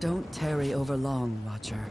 Don't tarry over long, Watcher.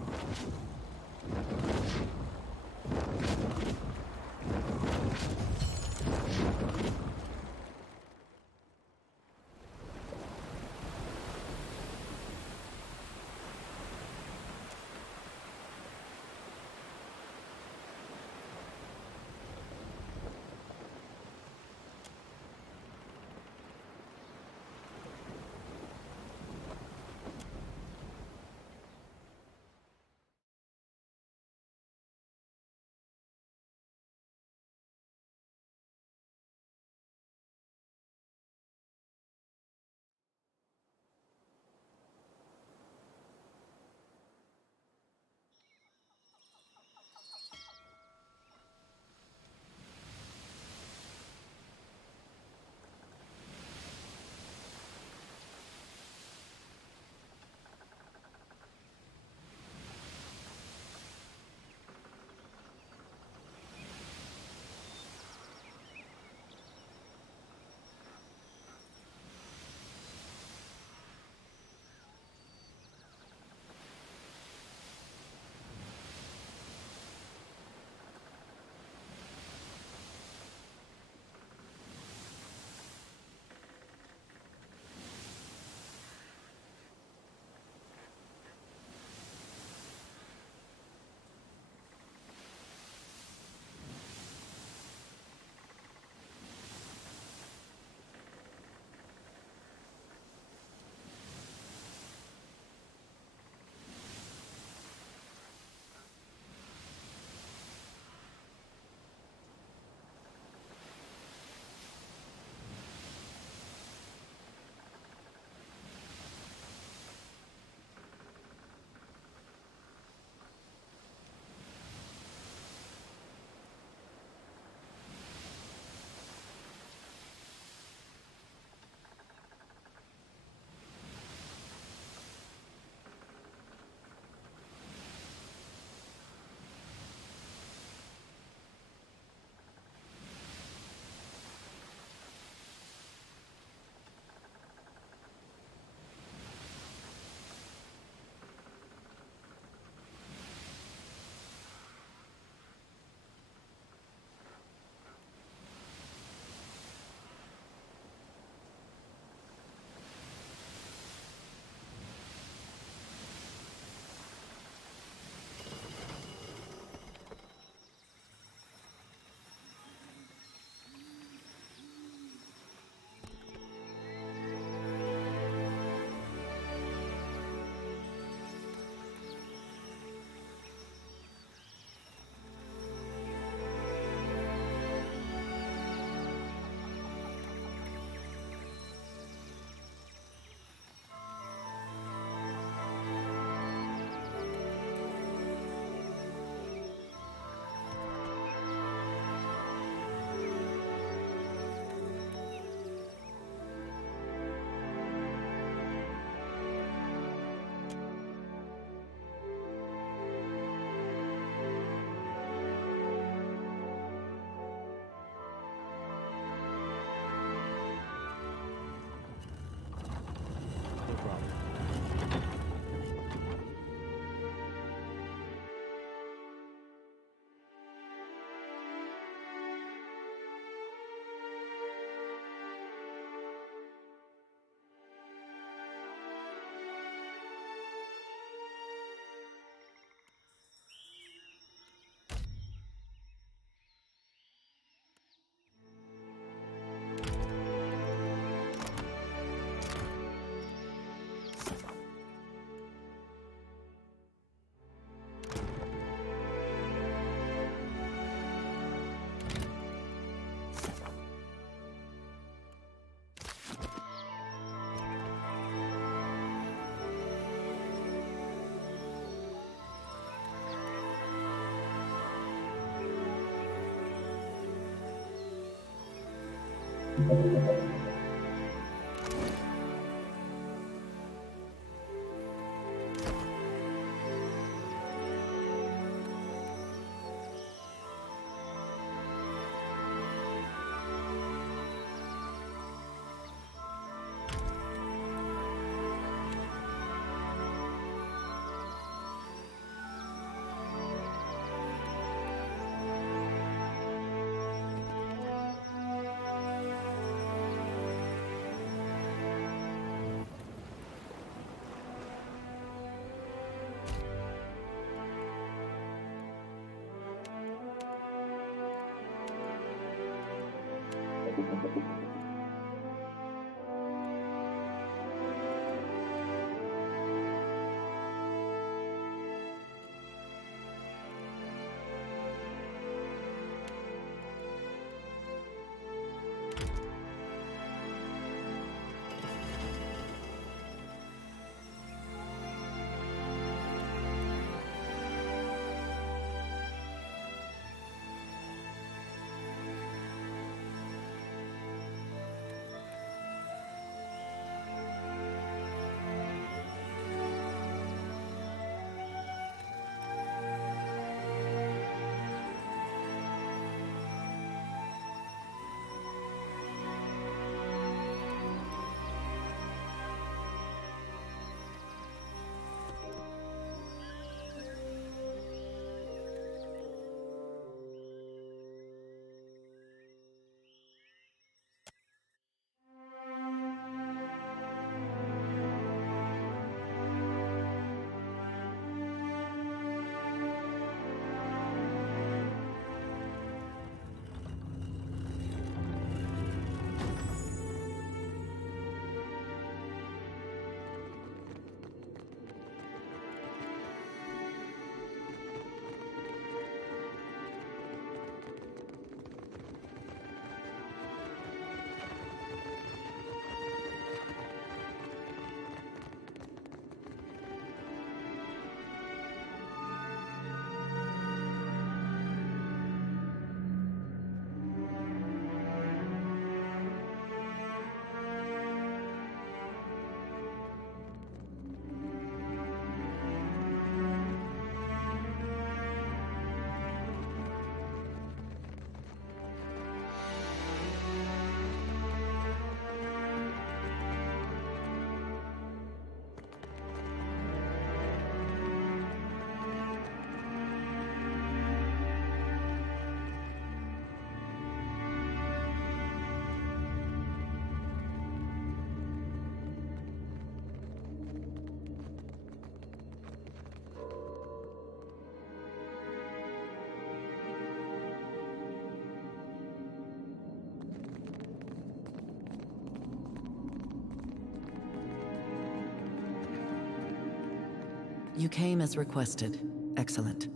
No problem. You came as requested. Excellent.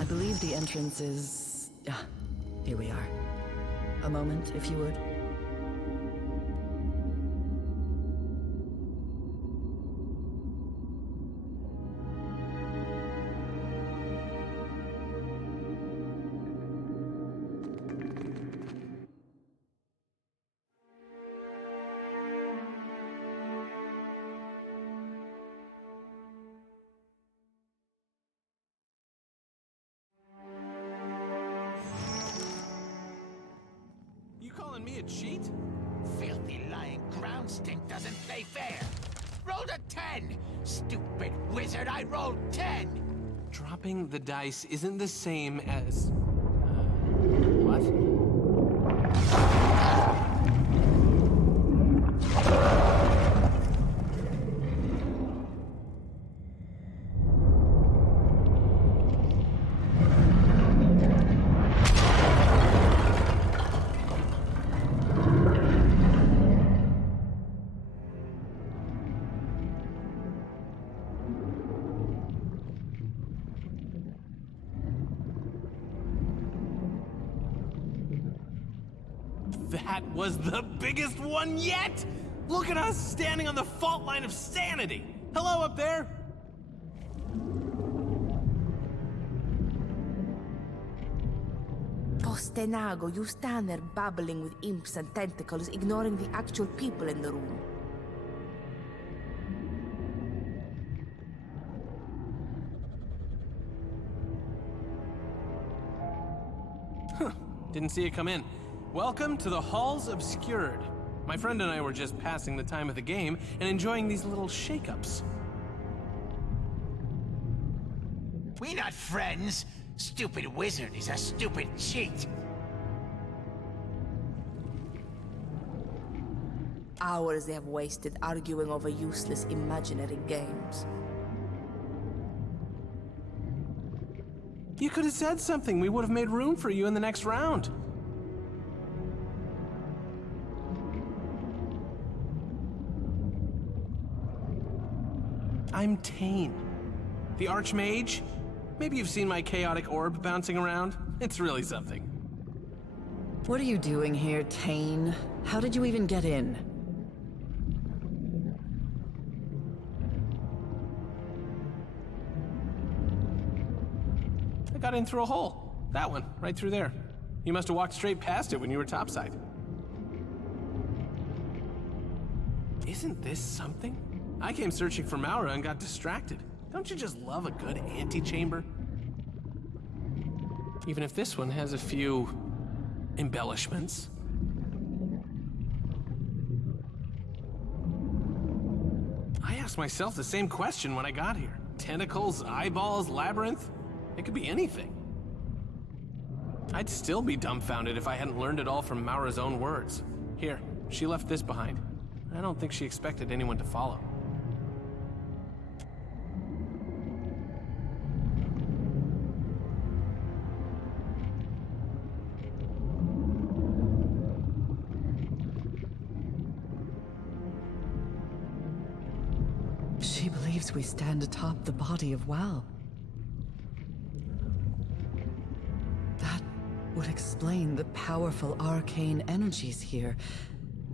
I believe the entrance is... here we are. A moment, if you would. Me a cheat? Filthy lying ground stink doesn't play fair. Rolled a 10! Stupid wizard, I rolled 10! Dropping the dice isn't the same as... what? That was the biggest one yet! Look at us standing on the fault line of sanity! Hello up there! Postenago, you stand there babbling with imps and tentacles, ignoring the actual people in the room. Didn't see it come in. Welcome to the Halls Obscured. My friend and I were just passing the time of the game and enjoying these little shake-ups. We not friends. Stupid wizard is a stupid cheat. Hours they have wasted arguing over useless imaginary games. You could have said something. We would have made room for you in the next round. I'm Tane, the Archmage. Maybe you've seen my chaotic orb bouncing around. It's really something. What are you doing here, Tane? How did you even get in? I got in through a hole. That one, right through there. You must have walked straight past it when you were topside. Isn't this something? I came searching for Maura and got distracted. Don't you just love a good antechamber? Even if this one has a few embellishments. I asked myself the same question when I got here. Tentacles, eyeballs, labyrinth? It could be anything. I'd still be dumbfounded if I hadn't learned it all from Maura's own words. Here, she left this behind. I don't think she expected anyone to follow. She believes we stand atop the body of Wal. That would explain the powerful arcane energies here,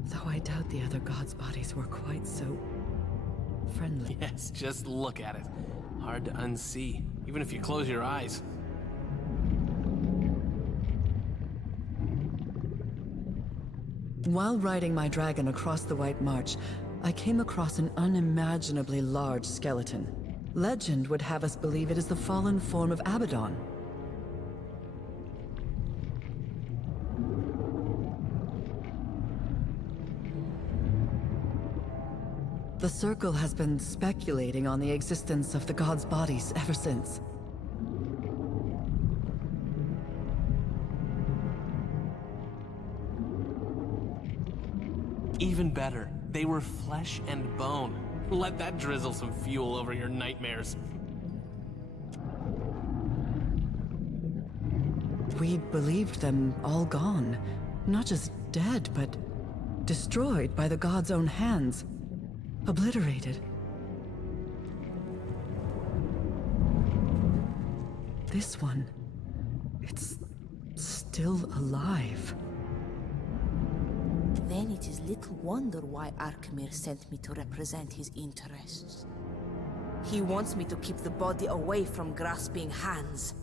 though I doubt the other gods' bodies were quite so friendly. Yes, just look at it. Hard to unsee, even if you close your eyes. While riding my dragon across the White March, I came across an unimaginably large skeleton. Legend would have us believe it is the fallen form of Abaddon. The Circle has been speculating on the existence of the gods' bodies ever since. Even better, they were flesh and bone. Let that drizzle some fuel over your nightmares. We'd believed them all gone. Not just dead, but destroyed by the gods' own hands. Obliterated. This one, it's still alive. Then it is little wonder why Arkmir sent me to represent his interests. He wants me to keep the body away from grasping hands.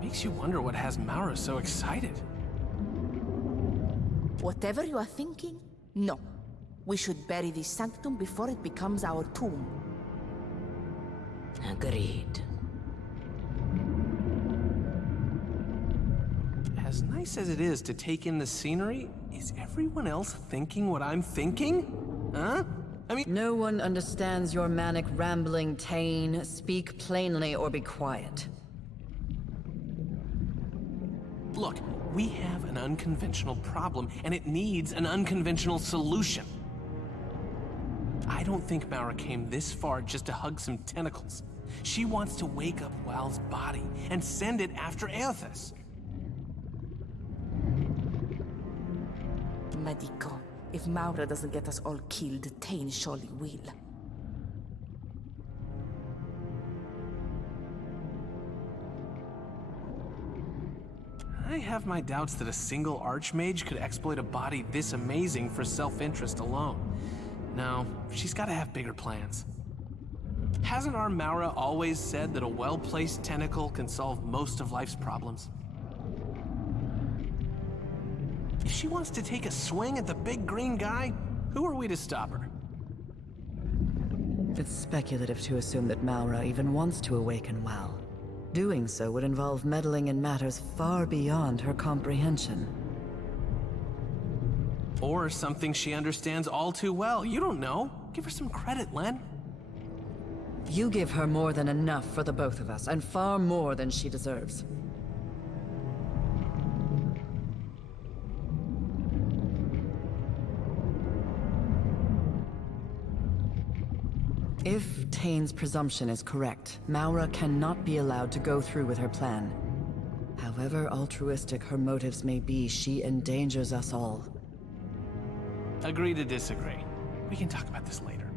Makes you wonder what has Maura so excited. Whatever you are thinking, no. We should bury this sanctum before it becomes our tomb. Agreed. As nice as it is to take in the scenery, is everyone else thinking what I'm thinking? Huh? I mean, No one understands your manic rambling, Tane. Speak plainly or be quiet. look, we have an unconventional problem, and it needs an unconventional solution. I don't think Maura came this far just to hug some tentacles. She wants to wake up Wal's body and send it after Aethys. Medico, if Maura doesn't get us all killed, Tane surely will. I have my doubts that a single archmage could exploit a body this amazing for self-interest alone. No, she's got to have bigger plans. Hasn't our Maura always said that a well-placed tentacle can solve most of life's problems? If she wants to take a swing at the big green guy, who are we to stop her? It's speculative to assume that Maura even wants to awaken Wal. Doing so would involve meddling in matters far beyond her comprehension. Or something she understands all too well. You don't know. Give her some credit, Len. You give her more than enough for the both of us, and far more than she deserves. If Tane's presumption is correct, Maura cannot be allowed to go through with her plan. However altruistic her motives may be, she endangers us all. Agree to disagree. We can talk about this later.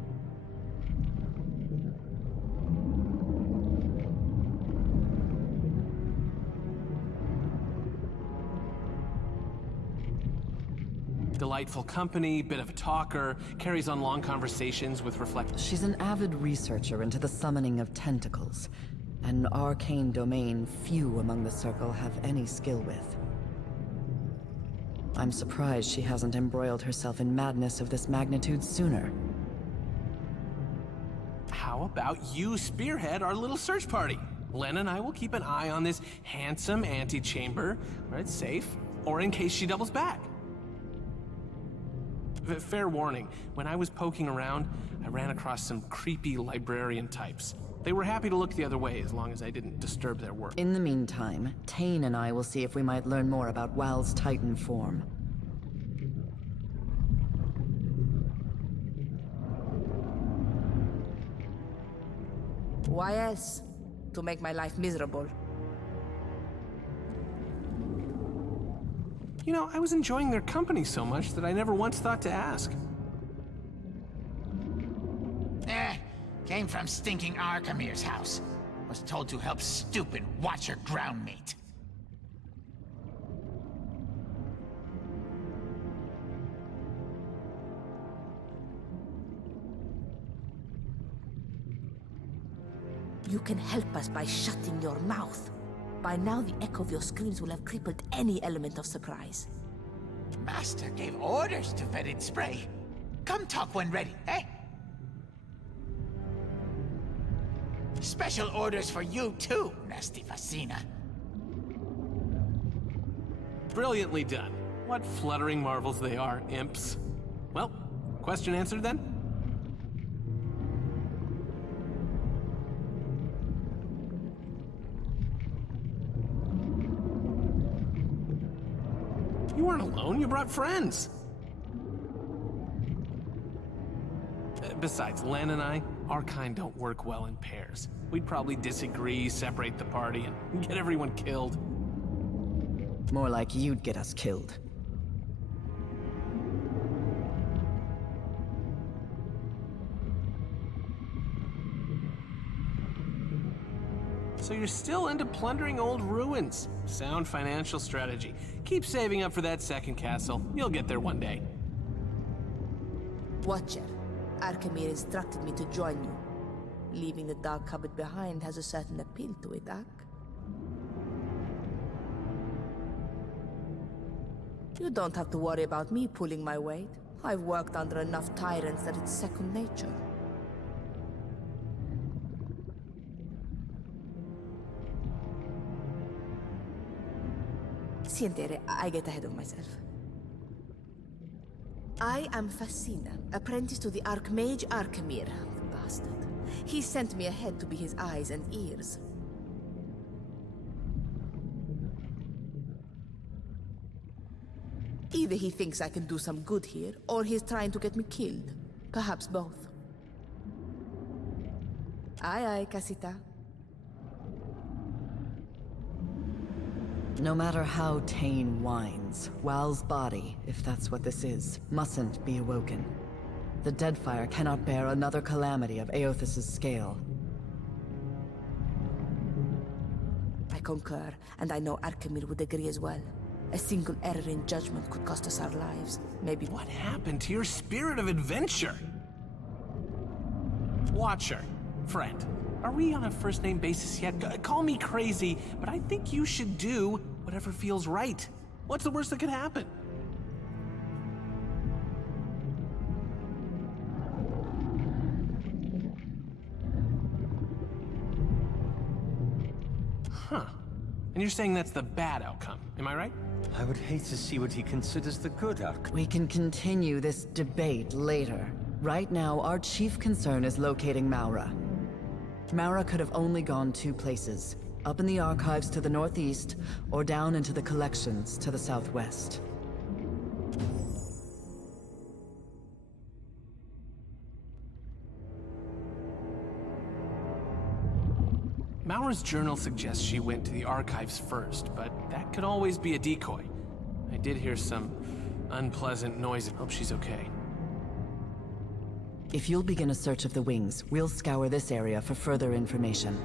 Delightful company, bit of a talker, carries on long conversations with reflect. She's an avid researcher into the summoning of tentacles, an arcane domain few among the Circle have any skill with. I'm surprised she hasn't embroiled herself in madness of this magnitude sooner. How about you spearhead our little search party? Len and I will keep an eye on this handsome antechamber where it's safe, or in case she doubles back. Fair warning, when I was poking around, I ran across some creepy librarian types. They were happy to look the other way as long as I didn't disturb their work. In the meantime, Tane and I will see if we might learn more about Wal's Titan form. Why else? To make my life miserable. You know, I was enjoying their company so much that I never once thought to ask. Came from stinking Arkamir's house. Was told to help stupid Watcher groundmate. You can help us by shutting your mouth. By now, the echo of your screams will have crippled any element of surprise. Master gave orders to Vetted Spray. Come talk when ready, eh? Special orders for you too, nasty Facina. Brilliantly done. What fluttering marvels they are, imps. Well, question answered then? You weren't alone, you brought friends. Besides, Len and I, our kind don't work well in pairs. We'd probably disagree, separate the party, and get everyone killed. More like you'd get us killed. So you're still into plundering old ruins. Sound financial strategy. Keep saving up for that second castle. You'll get there one day. Watcher, Arkamir instructed me to join you. Leaving the dark cupboard behind has a certain appeal to it, Ak. You don't have to worry about me pulling my weight. I've worked under enough tyrants that it's second nature. Sientere, I get ahead of myself. I am Facina, apprentice to the Archmage Arkamir, the bastard. He sent me ahead to be his eyes and ears. Either he thinks I can do some good here, or he's trying to get me killed. Perhaps both. Aye, aye, Casita. No matter how Tane whines, Wal's body, if that's what this is, mustn't be awoken. The Deadfire cannot bear another calamity of Aothis' scale. I concur, and I know Arkamir would agree as well. A single error in judgment could cost us our lives. Maybe... What happened to your spirit of adventure? Watcher, friend, are we on a first-name basis yet? Call me crazy, but I think you should do whatever feels right. What's the worst that could happen? Huh. And you're saying that's the bad outcome, am I right? I would hate to see what he considers the good outcome. We can continue this debate later. Right now, our chief concern is locating Maura. Maura could have only gone two places. Up in the archives to the northeast, or down into the collections to the southwest. Maura's journal suggests she went to the archives first, but that could always be a decoy. I did hear some unpleasant noise. Hope she's okay. If you'll begin a search of the wings, we'll scour this area for further information.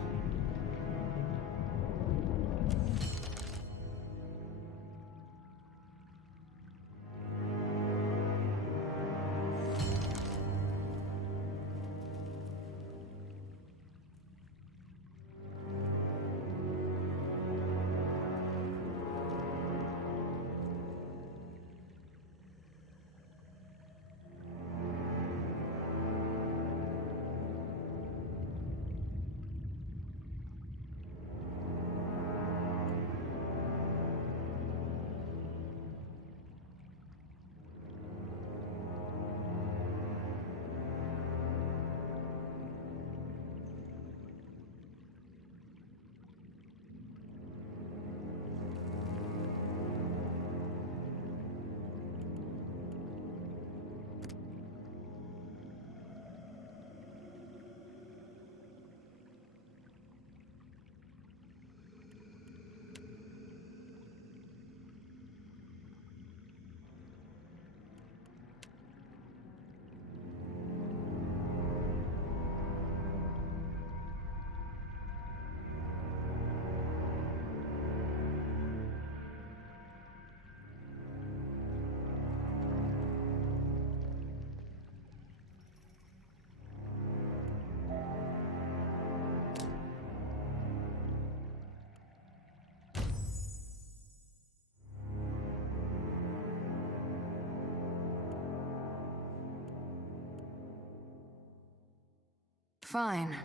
Fine.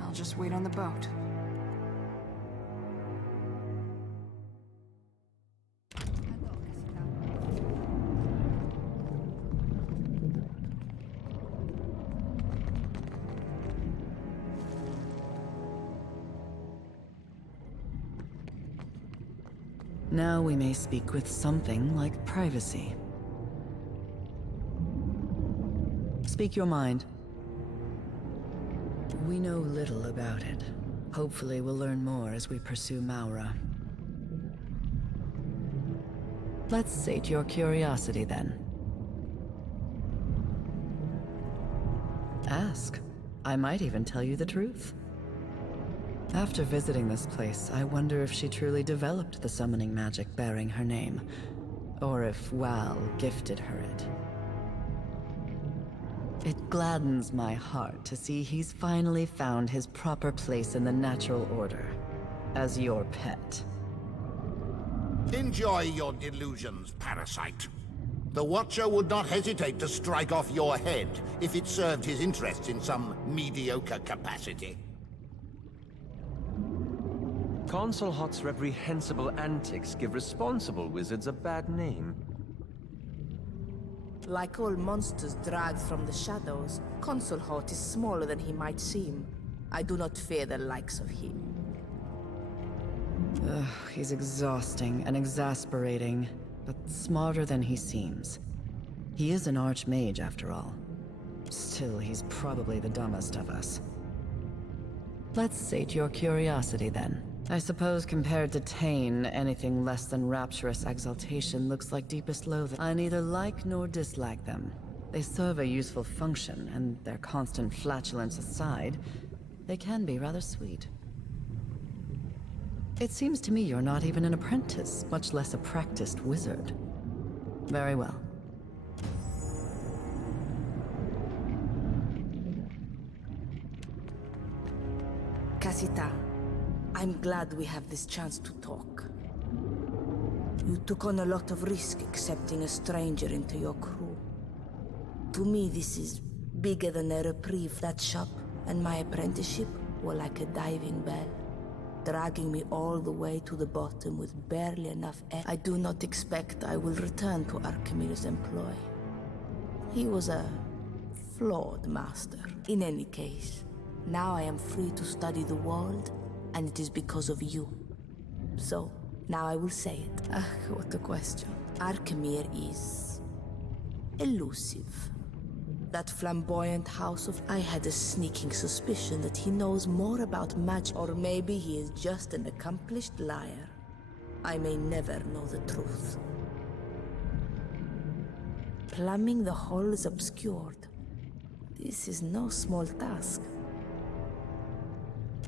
I'll just wait on the boat. Now we may speak with something like privacy. Speak your mind. We know little about it. Hopefully we'll learn more as we pursue Maura. Let's sate your curiosity then. Ask. I might even tell you the truth. After visiting this place, I wonder if she truly developed the summoning magic bearing her name, or if Wal gifted her it. It gladdens my heart to see he's finally found his proper place in the natural order, as your pet. Enjoy your delusions, parasite. The Watcher would not hesitate to strike off your head if it served his interests in some mediocre capacity. Consul Hot's reprehensible antics give responsible wizards a bad name. Like all monsters dragged from the shadows, Consul Hot is smaller than he might seem. I do not fear the likes of him. Ugh, he's exhausting and exasperating, but smarter than he seems. He is an archmage, after all. Still, he's probably the dumbest of us. Let's sate your curiosity, then. I suppose compared to Tane, anything less than rapturous exaltation looks like deepest loathing. I neither like nor dislike them. They serve a useful function, and their constant flatulence aside, they can be rather sweet. It seems to me you're not even an apprentice, much less a practiced wizard. Very well. Casita, I'm glad we have this chance to talk. You took on a lot of risk accepting a stranger into your crew. To me, this is bigger than a reprieve. That shop and my apprenticeship were like a diving bell, dragging me all the way to the bottom with barely enough air. I do not expect I will return to Archimir's employ. He was a flawed master. In any case, now I am free to study the world, and it is because of you. So, now I will say it. Ah, what a question. Archimir is elusive. That flamboyant house of... I had a sneaking suspicion that he knows more about magic, or maybe he is just an accomplished liar. I may never know the truth. Plumbing the hall is obscured. This is no small task.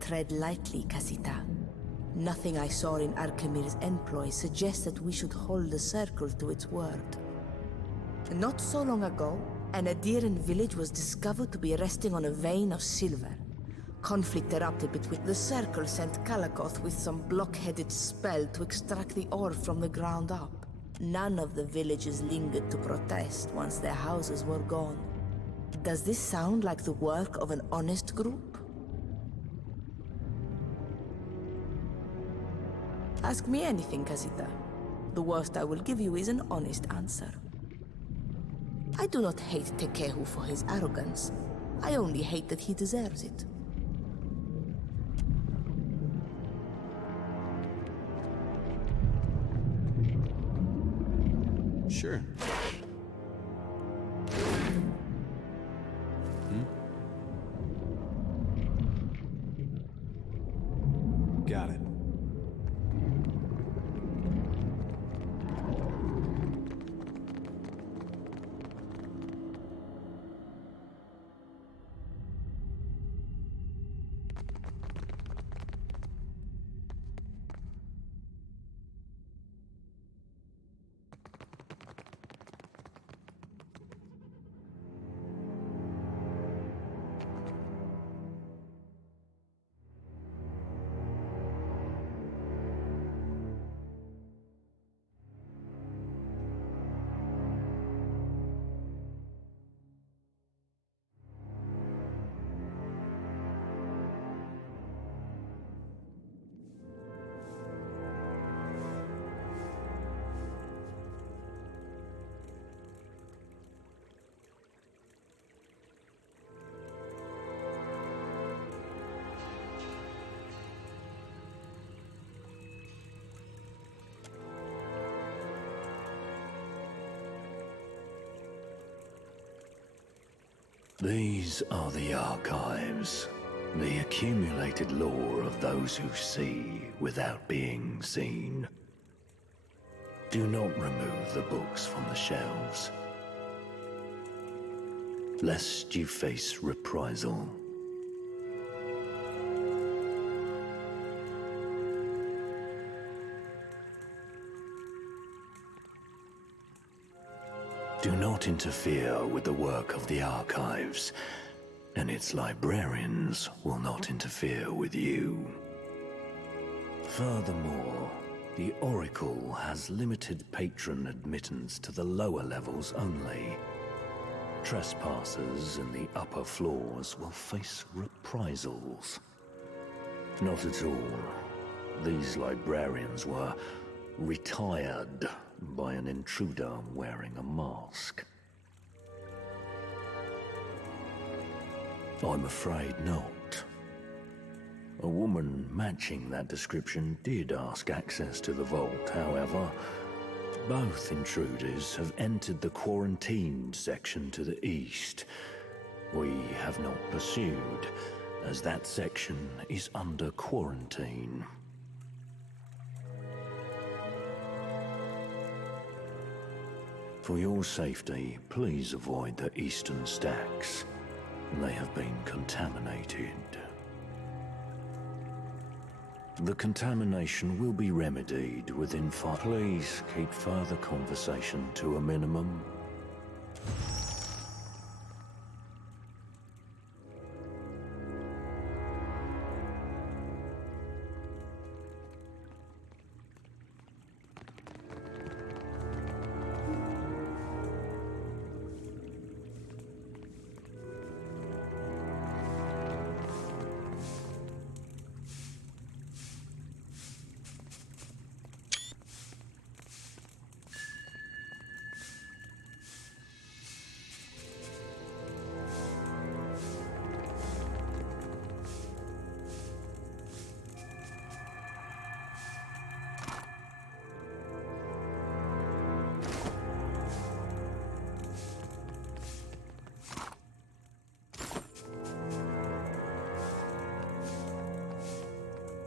Tread lightly, Casita. Nothing I saw in Archimir's employ suggests that we should hold the circle to its word. Not so long ago, an Adiran village was discovered to be resting on a vein of silver. Conflict erupted between the circle sent Kalakoth with some block-headed spell to extract the ore from the ground up. None of the villagers lingered to protest once their houses were gone. Does this sound like the work of an honest group? Ask me anything, Casita. The worst I will give you is an honest answer. I do not hate Tekehu for his arrogance. I only hate that he deserves it. Sure. Got it. These are the archives, the accumulated lore of those who see without being seen. Do not remove the books from the shelves, lest you face reprisal. Do not interfere with the work of the archives, and its librarians will not interfere with you. Furthermore, the Oracle has limited patron admittance to the lower levels only. Trespassers in the upper floors will face reprisals. Not at all. These librarians were retired by an intruder wearing a mask. I'm afraid not. A woman matching that description did ask access to the vault, however. Both intruders have entered the quarantined section to the east. We have not pursued, as that section is under quarantine. For your safety, please avoid the eastern stacks. They have been contaminated. The contamination will be remedied within 5. Please keep further conversation to a minimum.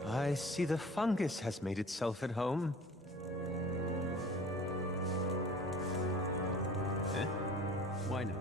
I see the fungus has made itself at home. Why not?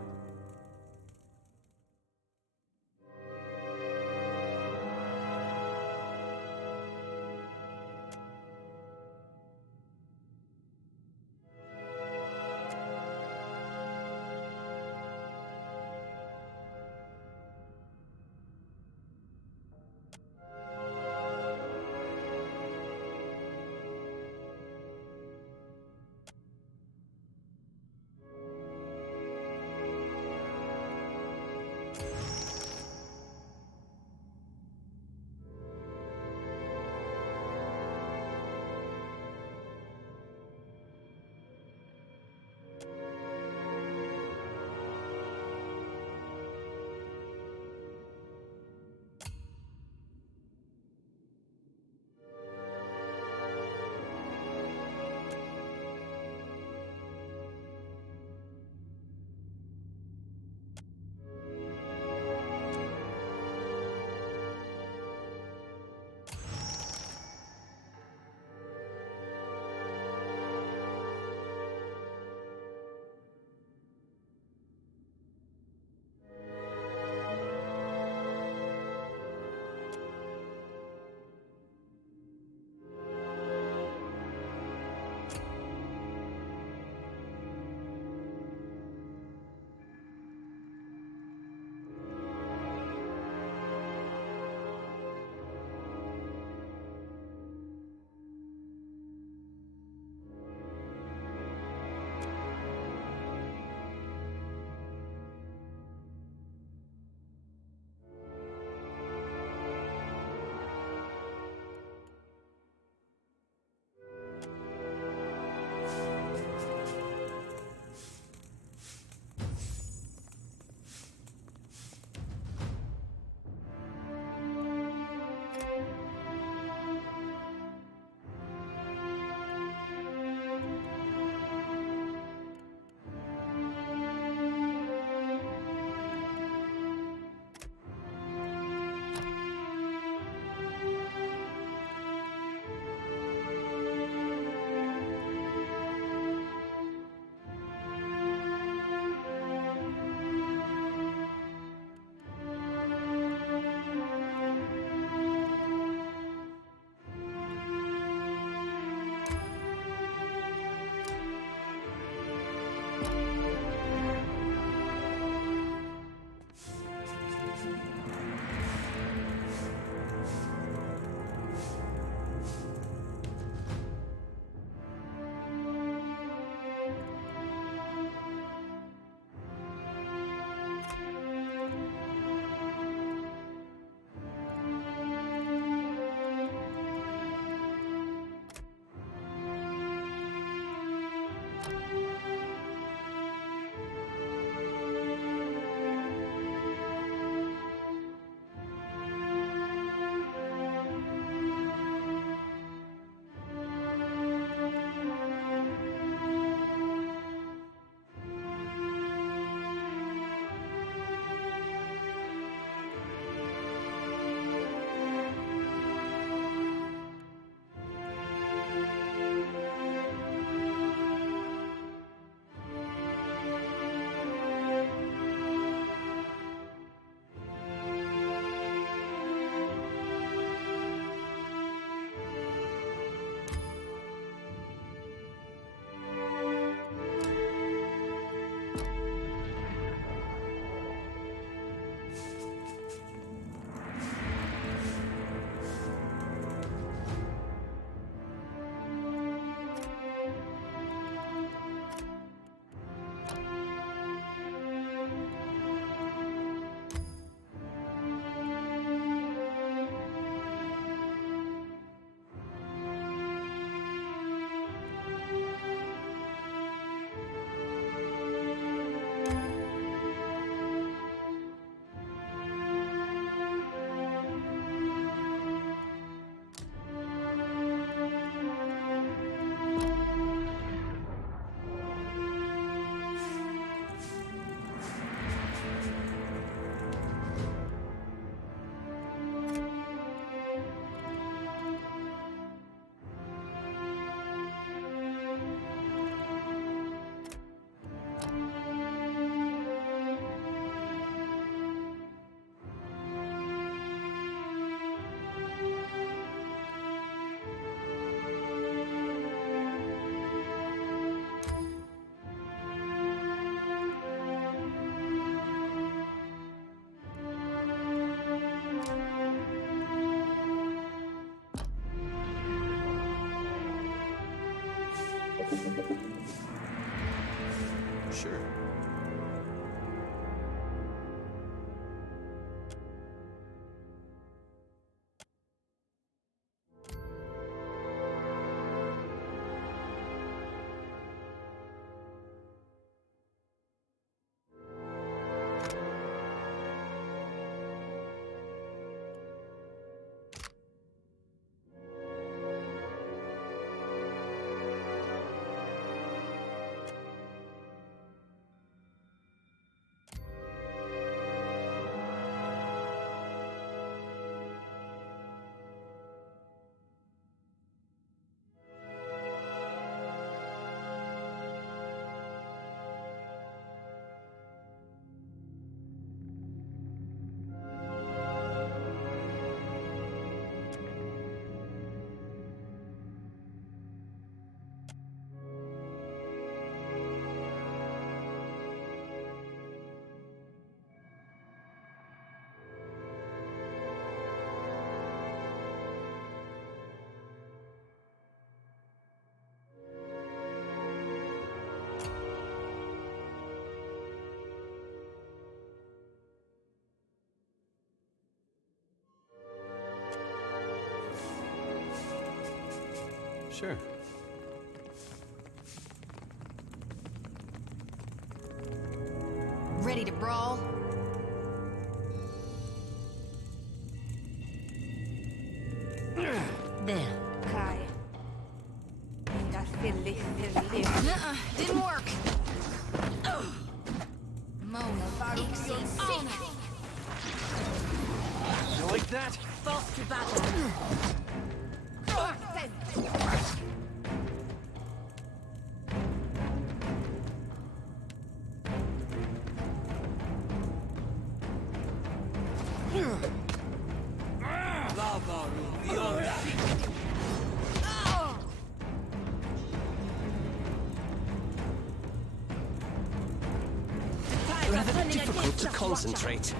Sure. Sure. Ready to brawl? There. Kai. Didn't work. Mona, You like that? Forced to battle. Rather difficult to concentrate.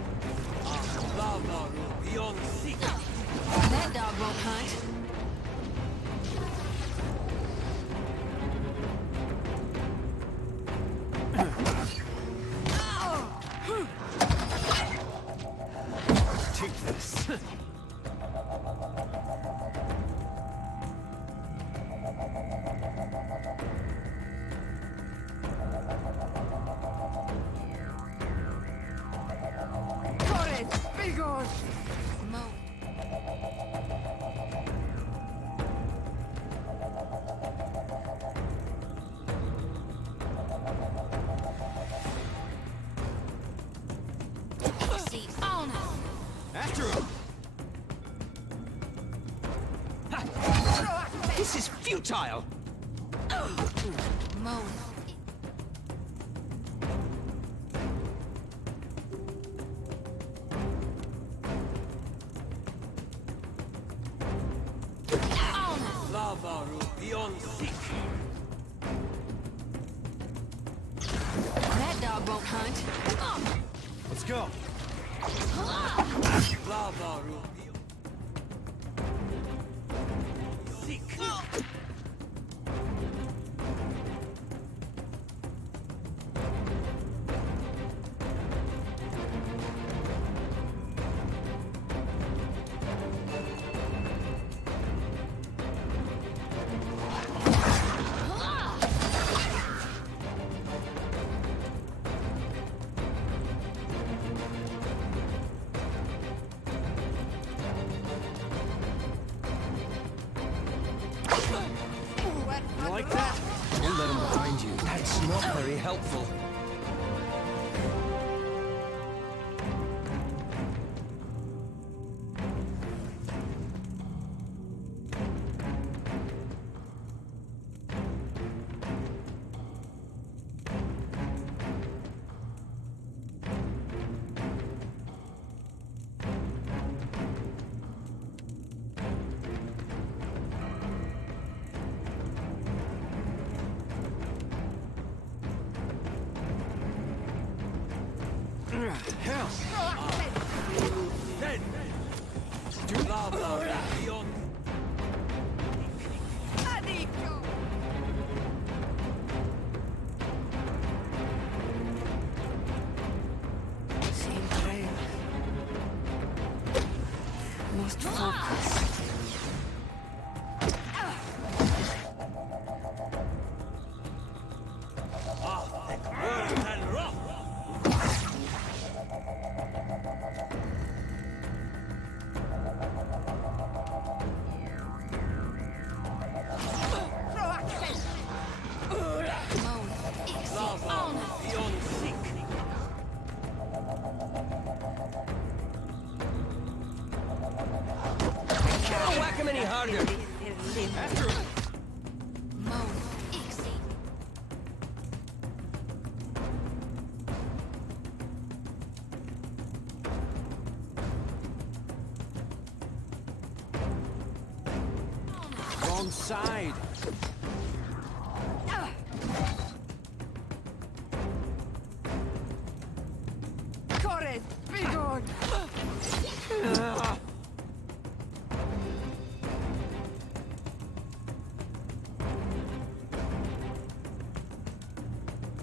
that dog won't hunt. Take this. After him! This is futile! Mona. That dog won't hunt. Let's go! You like that? Don't let him behind you. That's not very helpful. Hell! must focus. Can't whack him any harder. After him! Wrong side! Corre, Vigor!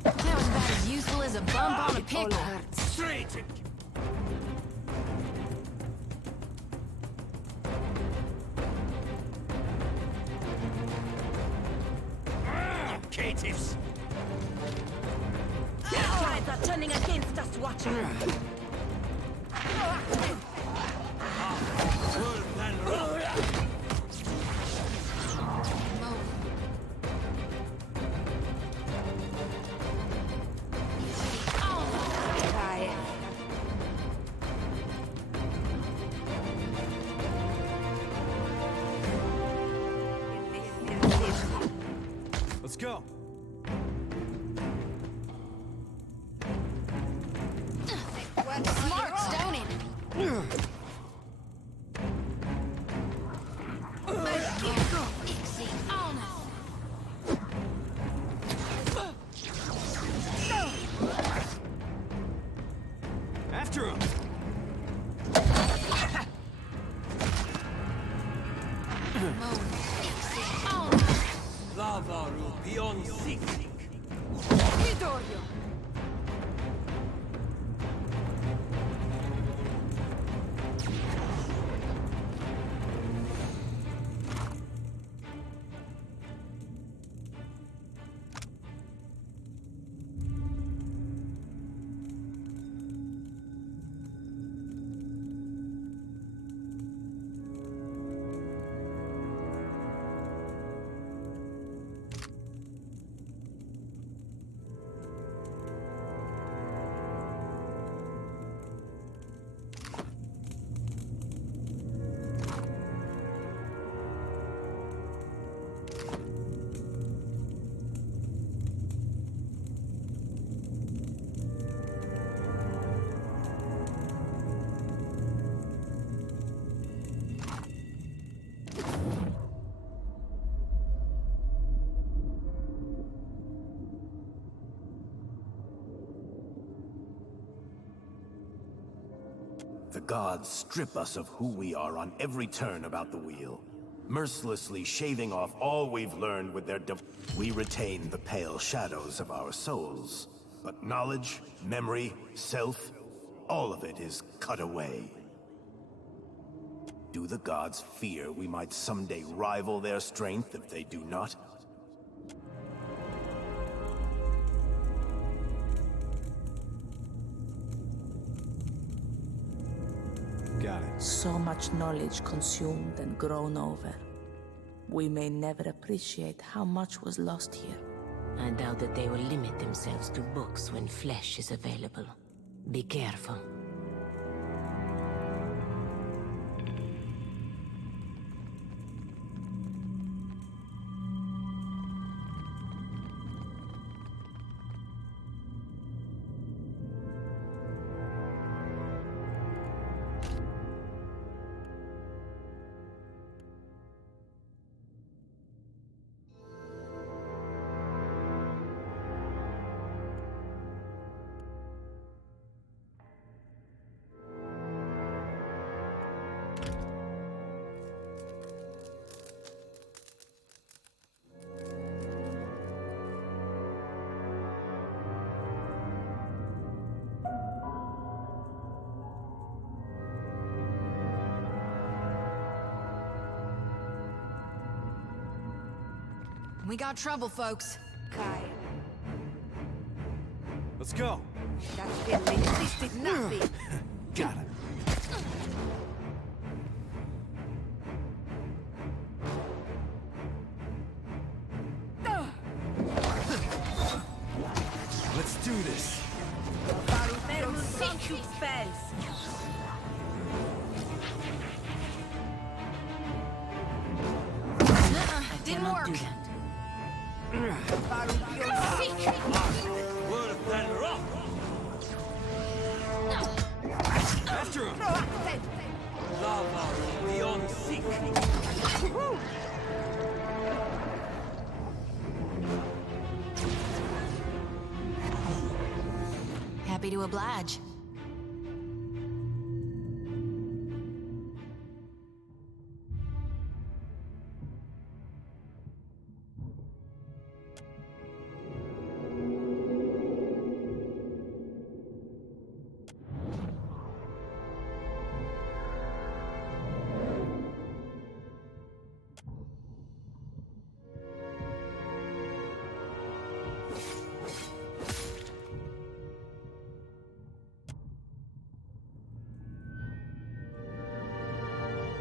That was about as useful as a bump on a pickle. Straight! Caitiffs! Tides are turning against us, Watcher. Let's go! Smart stoning. After him! Lava beyond seek. Vidorio! The gods strip us of who we are on every turn about the wheel, mercilessly shaving off all we've learned with their We retain the pale shadows of our souls, but knowledge, memory, self, all of it is cut away. Do the gods fear we might someday rival their strength if they do not? Got it. So much knowledge consumed and grown over. We may never appreciate how much was lost here. I doubt that they will limit themselves to books when flesh is available. Be careful. We got trouble, folks. Kai, Let's go. that's been resisted nothing. Got it. Let's do this. Sanctum spells. Didn't work. Do that. After him. Happy to oblige.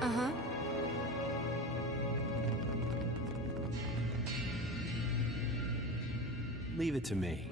Uh-huh. Leave it to me.